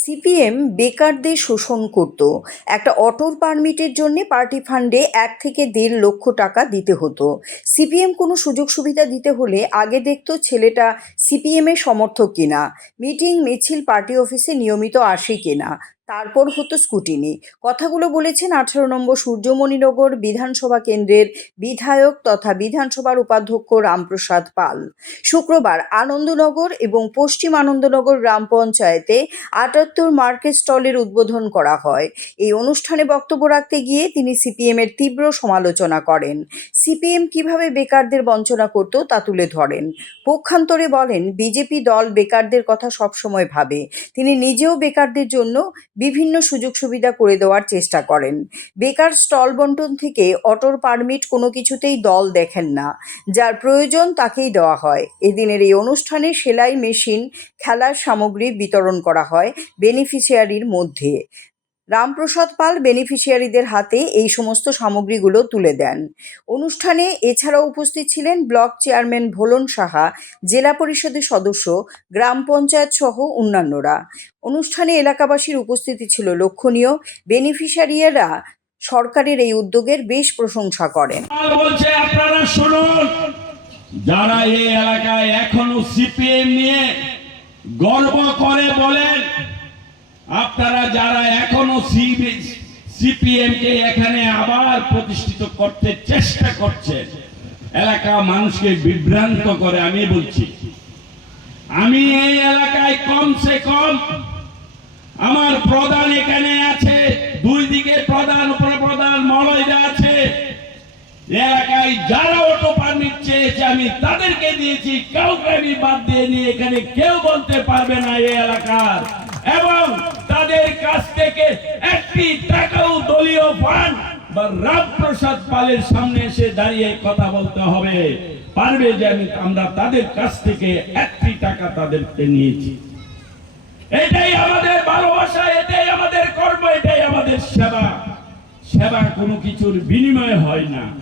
CPM বেকারদের শোষণ করত। একটা অটোর পারমিটের জন্য পার্টি ফান্ডে 1 থেকে 1.5 লক্ষ টাকা দিতে হতো। সিপিএম কোনো সুযোগ সুবিধা দিতে হলে আগে দেখতো ছেলেটা সিপিএমের সমর্থক কিনা, মিটিং মিছিল পার্টি অফিসে নিয়মিত আসে কিনা, তারপর হতো স্কুটিনি। কথাগুলো বলেছেন 18 নম্বর সূর্যমণিনগর বিধানসভা কেন্দ্রের বিধায়ক তথা বিধানসভার উপাধ্যক্ষ রামপ্রসাদ পাল। শুক্রবার আনন্দনগর এবং পশ্চিম আনন্দনগর গ্রাম পঞ্চায়েতে 78 মার্কেট স্টলের উদ্বোধন করা হয়। এই অনুষ্ঠানে বক্তব্য রাখতে গিয়ে তিনি সিপিএমের তীব্র সমালোচনা করেন। সিপিএম কিভাবে বেকারদের বঞ্চনা করত তা তুলে ধরেন। পক্ষান্তরে বলেন, বিজেপি দল বেকারদের কথা সবসময় ভাবে। তিনি নিজেও বেকারদের জন্য বিভিন্ন সুযোগ সুবিধা করে দেওয়ার চেষ্টা করেন। বেকার স্টল বন্টন থেকে অটোর পারমিট কোনো কিছুতেই দল দেখেন না। যার প্রয়োজন তাকেই দেওয়া হয়। এদিনের এই অনুষ্ঠানে সেলাই মেশিন, খেলার সামগ্রী বিতরণ করা হয় বেনিফিশিয়ারির মধ্যে। রামপ্রসাদ পাল বেনিফিশিয়ারিদের হাতে এই সমস্ত সামগ্রীগুলো তুলে দেন। অনুষ্ঠানে এছাড়াও উপস্থিত ছিলেন ব্লক চেয়ারম্যান ভোলন সাহা, জেলা পরিষদের সদস্য, গ্রাম পঞ্চায়েত সহ অন্যান্যরা। অনুষ্ঠানে এলাকাবাসীর উপস্থিতি ছিল লক্ষণীয়। বেনিফিশিয়ারিরা সরকারের এই উদ্যোগের বেশ প্রশংসা করেন। বলছে আপনারা শুনুন, যারা এই এলাকায় এখনো সিপিএম নিয়ে গর্ব করে বলেন, আপনারা যারা এখনো সিপিএম কে এখানে আবার প্রতিষ্ঠিত করতে চেষ্টা করছেন, এলাকা মানুষকে বিভ্রান্ত করে, আমি বলছি, আমি এই এলাকায় কমসে কম আমার প্রধান এখানে আছে, দুই দিকে প্রধান, উপরে প্রধান মলয়দা আছে। এলাকায় যারা অটো পারমিট চেয়েছে আমি তাদেরকে দিয়েছি, কাউকে আমি বাদ দিয়ে নিয়ে এখানে কেউ বলতে পারবে না এই এলাকার। এবং তাদের কাছ থেকে 1টি টাকাও দলীয় ফান্ড বা রামপ্রসাদ পালের সামনে এসে দাঁড়িয়ে কথা বলতে হবে পারবে যে আমরা তাদের কাছ থেকে 1টি টাকা তাদেরকে নিয়েছি। এটাই আমাদের ভালোবাসা, এটাই আমাদের কর্ম, এটাই আমাদের সেবা। সেবা কোনো কিছুর বিনিময়ে হয় না।